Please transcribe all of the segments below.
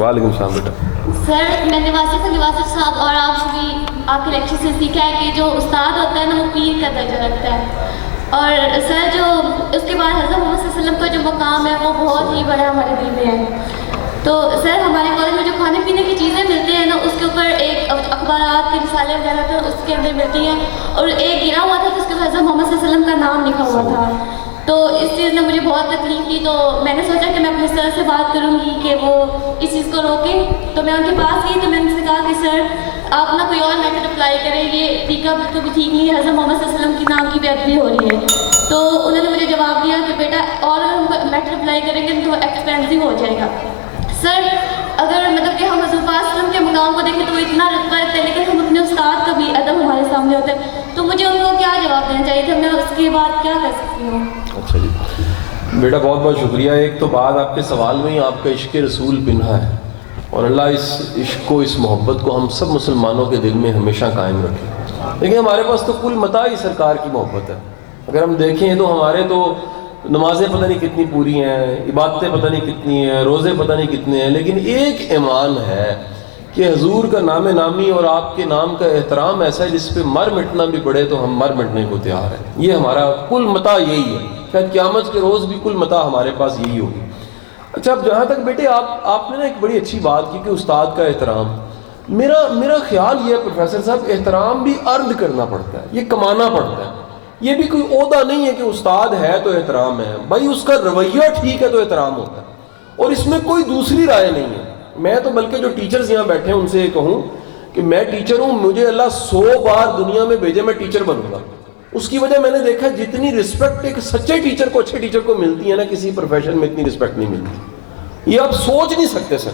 وعلیکم السلام بیٹا. سر میں نواسف صاحب اور آپ سے بھی آپ کے لیکچر سے سیکھا ہے کہ جو استاد ہوتا ہے نا وہ پیر کا درجہ رکھتا ہے. اور سر جو اس کے بعد حضرت محمد صلی اللہ علیہ وسلم کا جو مقام ہے وہ بہت ہی بڑا ہمارے دل میں ہے. تو سر ہمارے کالج میں جو کھانے پینے کی چیزیں ملتی ہیں نا اس کے اوپر ایک اخبارات کے رسالے وغیرہ تھے اس کے اندر ملتی ہیں اور ایک گرا ہوا تھا تو اس کے حضرت محمد صلی اللہ علیہ وسلم کا نام لکھا ہوا تھا. تو اس چیز نے مجھے بہت تکلیف دی تو میں نے سوچا کہ میں اپنے سر سے بات کروں گی کہ وہ اس چیز کو روکیں. تو میں ان کے پاس گئی تو میں ان سے کہا کہ سر آپ نہ کوئی اور میتھڈ اپلائی کریں, یہ طریقہ بالکل بھی ٹھیک نہیں ہے, حضرت محمد صلی اللہ علیہ وسلم کی نام کی بےادبی ہو رہی ہے. تو انہوں نے مجھے جواب دیا کہ بیٹا اور میتھڈ اپلائی کریں گے تو ایکسپینسو ہو جائے گا. سر اگر مطلب کہ ہم حضور پاک صلی اللہ علیہ وسلم کے مقام کو دیکھیں تو وہ اتنا رتبہ رکھتے ہیں لیکن ہم اپنے استاد کا بھی ادب ہمارے سامنے ہوتا ہے, تو مجھے ان کو کیا جواب دینا چاہیے تھا, میں اس کے بعد کیا کر سکتی ہوں؟ اچھا جی بیٹا, بہت بہت شکریہ. ایک تو بات آپ کے سوال میں ہی آپ کا عشق رسول پنہا ہے اور اللہ اس عشق کو, اس محبت کو ہم سب مسلمانوں کے دل میں ہمیشہ قائم رکھے. لیکن ہمارے پاس تو کل متاع ہی سرکار کی محبت ہے. اگر ہم دیکھیں تو ہمارے تو نمازیں پتہ نہیں کتنی پوری ہیں, عبادتیں پتہ نہیں کتنی ہیں, روزے پتہ نہیں کتنے ہیں, لیکن ایک ایمان ہے کہ حضور کا نام نامی اور آپ کے نام کا احترام ایسا ہے جس پہ مر مٹنا بھی پڑے تو ہم مر مٹنے کو تیار ہیں. یہ ہمارا کل متاع یہی ہے. شاید قیامت کے روز بھی کل متاع ہمارے پاس یہی ہوگی. اچھا اب جہاں تک بیٹے آپ نے نا ایک بڑی اچھی بات کی کہ استاد کا احترام, میرا خیال یہ ہے پروفیسر صاحب, احترام بھی ارد کرنا پڑتا ہے, یہ کمانا پڑتا ہے. یہ بھی کوئی عہدہ نہیں ہے کہ استاد ہے تو احترام ہے. بھائی اس کا رویہ ٹھیک ہے تو احترام ہوتا ہے, اور اس میں کوئی دوسری رائے نہیں ہے. میں تو بلکہ جو ٹیچرز یہاں بیٹھے ہیں ان سے یہ کہوں کہ میں ٹیچر ہوں, مجھے اللہ 100 بار دنیا میں بھیجے میں ٹیچر بنوں گا. اس کی وجہ میں نے دیکھا جتنی رسپیکٹ ایک سچے ٹیچر کو, اچھے ٹیچر کو ملتی ہے نا, کسی پروفیشن میں اتنی رسپیکٹ نہیں ملتی. یہ آپ سوچ نہیں سکتے سر.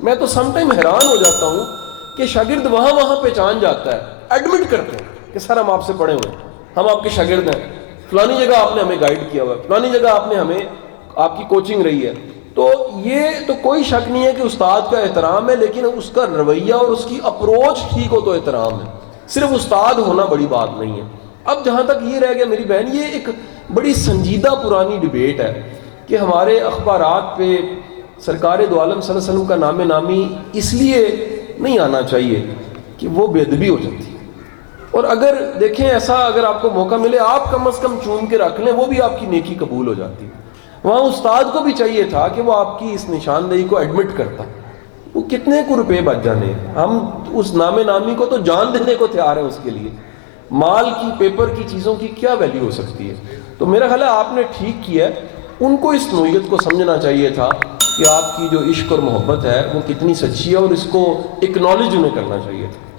میں تو سم ٹائم حیران ہو جاتا ہوں کہ شاگرد وہاں پہچان جاتا ہے, ایڈمٹ کرتے ہیں کہ سر ہم آپ سے پڑھے ہوئے ہیں, ہم آپ کے شاگرد ہیں, فلانی جگہ آپ نے ہمیں گائیڈ کیا ہوا ہے, فلانی جگہ آپ نے ہمیں آپ کی کوچنگ رہی ہے. تو یہ تو کوئی شک نہیں ہے کہ استاد کا احترام ہے, لیکن اس کا رویہ اور اس کی اپروچ ٹھیک ہو تو احترام ہے. صرف استاد ہونا بڑی بات نہیں ہے. اب جہاں تک یہ رہ گیا میری بہن, یہ ایک بڑی سنجیدہ پرانی ڈیبیٹ ہے کہ ہمارے اخبارات پہ سرکار دو عالم صلی اللہ علیہ وسلم کا نام نامی اس لیے نہیں آنا چاہیے کہ وہ بے ادبی ہو جاتی ہے. اور اگر دیکھیں ایسا اگر آپ کو موقع ملے آپ کم از کم چون کے رکھ لیں, وہ بھی آپ کی نیکی قبول ہو جاتی ہے. وہاں استاد کو بھی چاہیے تھا کہ وہ آپ کی اس نشاندہی کو ایڈمٹ کرتا. وہ کتنے کو روپے بچ جانے, ہم اس نام نامی کو تو جان دینے کو تیار ہیں. اس کے لیے مال کی, پیپر کی چیزوں کی کیا ویلیو ہو سکتی ہے؟ تو میرا خیال ہے آپ نے ٹھیک کیا ہے. ان کو اس نوعیت کو سمجھنا چاہیے تھا کہ آپ کی جو عشق اور محبت ہے وہ کتنی سچی ہے, اور اس کو اکنالج انہیں کرنا چاہیے تھا.